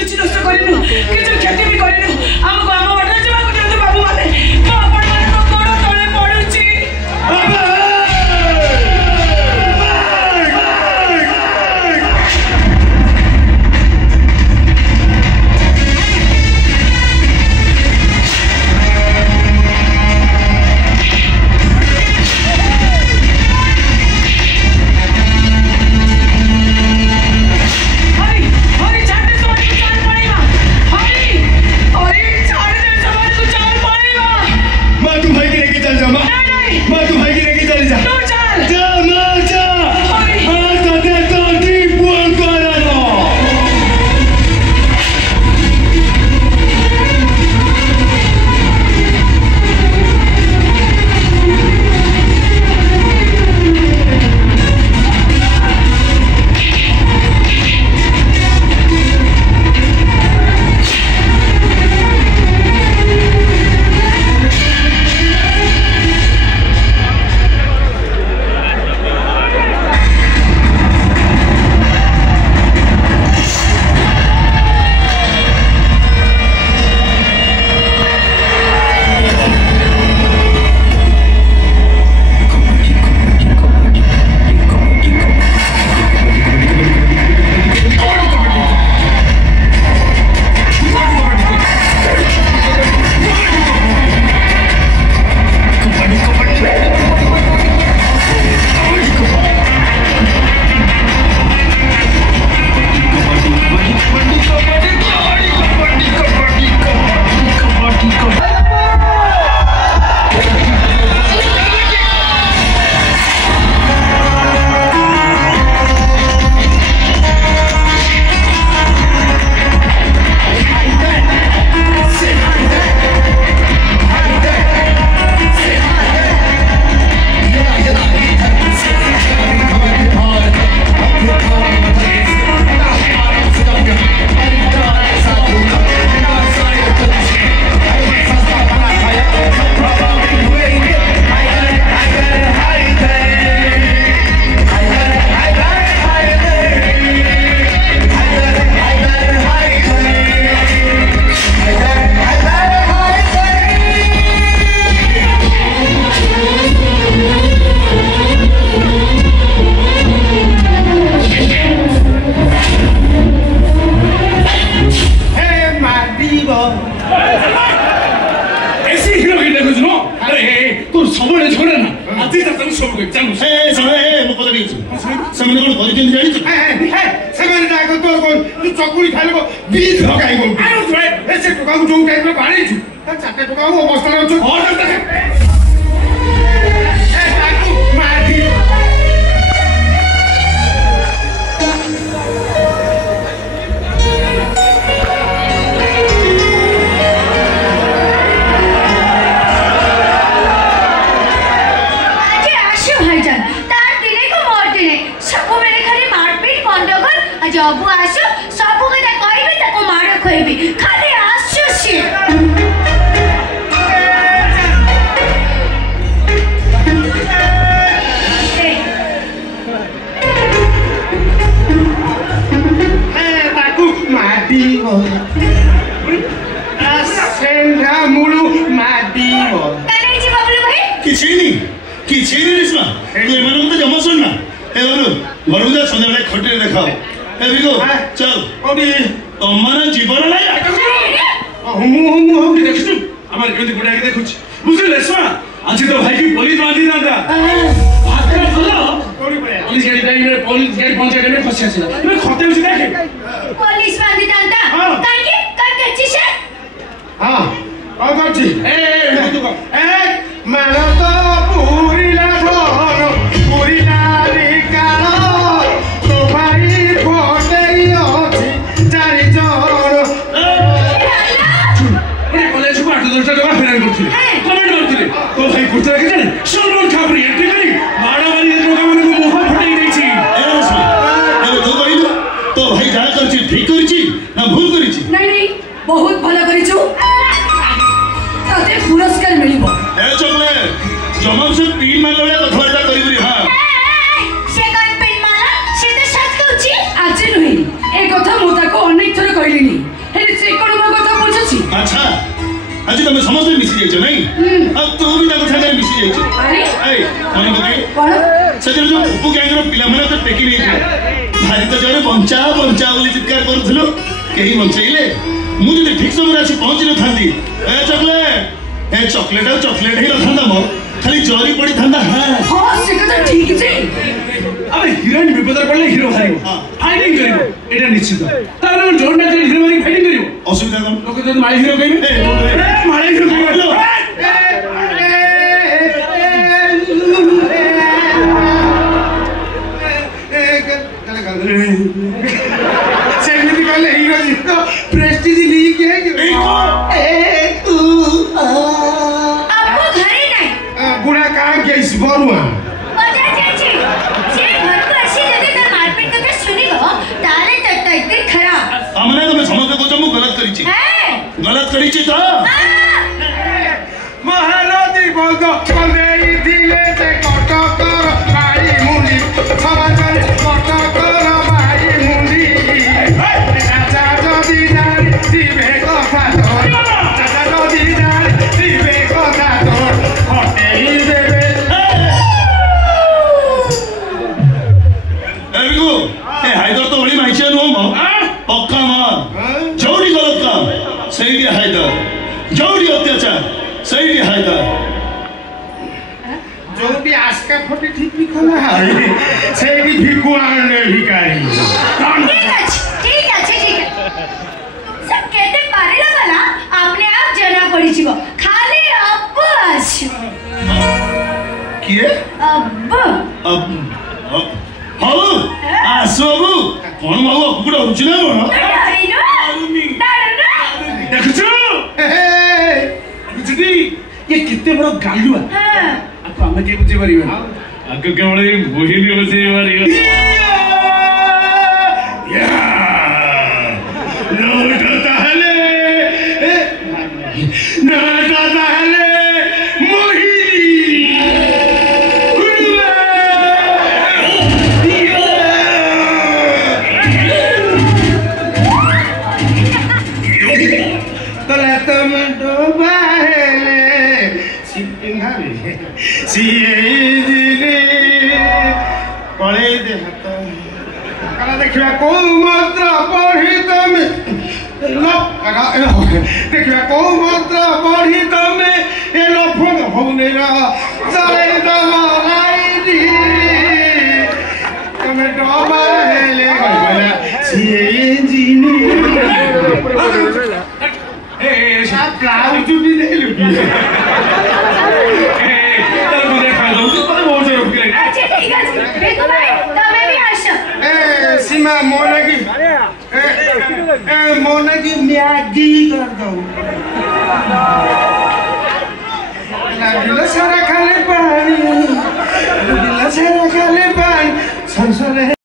किसी नष्ट करिनु किसी क्षति भी करिनु हमको हम बाटे जमा को दे बाबू माने तो अपन माने तो गोड़ तळे पडुची बहुत भला करिछु ताते पुरस्कार मिलिबो ए चॉकलेट जमन से पीन मारले कथवाटा करिबरी हां से कौन पिन मारा से तो सच कहूची आज नुही ए कथा मु ताको अनेक थर कहलिनी तुम समस्त मिसी जाइछ नहीं अब तू भी ताको साथे मिसी जाइछ अरे ए मन पकाई कोन सजर जो उपु गैंग रो पिला माने तो टेकी नहीं भारी तो जरे बंचा बंचा बोली चित्कार करथलो केही बंचाइले मु जदि ठीक समय आसी पहुंची न थांती ए चॉकलेट ही रखंदा मो खाली जरी पड़ी थांदा हां से कथा ठीक छै अब हिरोइन विपदर पड़ले हिरो हारिबो फाइटिंग करिबो एटा निश्चित तार जोर ना हिरो मारी फाइटिंग करिबो असुविधा कम लोक जद मारी हिरो कहिबे ए मारी हिरो कहिबो सेमिति कहले हिरो जी तो प्रेस्टीज ली के है तू आपको घरे नहीं बुढ़ा कहां गइस बरुआ मजा जाइछे जे घर को आसी जदि त मारपीट कथा सुनिबो ताले तत्ते खराब हमने तो मैं समझ को जमु गलत करी छी गलत करी छी तो महारानी बोल दो बंदेई दिले से कटकर भाई मुंडी समाचार कटकर भाई मुंडी चाचा जदी नारी दिबे कथा तो चाचा जदी नारी दिबे कथा तो हटेई देबे एबिगो ए हाइदर तो बड़ी माइचे नो म पक्का मार जोड़ी गलत काम सही है हाइदर जोड़ी अत्याचार सही है हाइदर जोड़ी आस्का फटी ठीक लिखला है सेही भिकुआन ने भिकारी ठीक है सब कहते पारेला वाला आपने आप जना पड़ी छिबो खाली अब आछ किए अब हाउ आसोबु कोन माउ कुकुडा हुछि ना कोन देखछु बुझदी ये कितने बड़ा गालुआ आपको हमें के बुझे परिबे आगे केवल एक मोहिनी बसे मारी या लौटता हले लौटता हले मोहिनी तले तुम डूबा सीए दिले पळे दे हात काला देखिबा को मात्रा पढी तमे लो काका देखिबा को मात्रा पढी तमे ए लो फोन होने रा जाले दमालाई दी तमे डोबा हेले गइला सीए जिनी ए साथ प्लाउ जुबी दे लुकी सीमा मोनगी मोनगी म्यागी कर दो दिल सारा खाले पानी संसार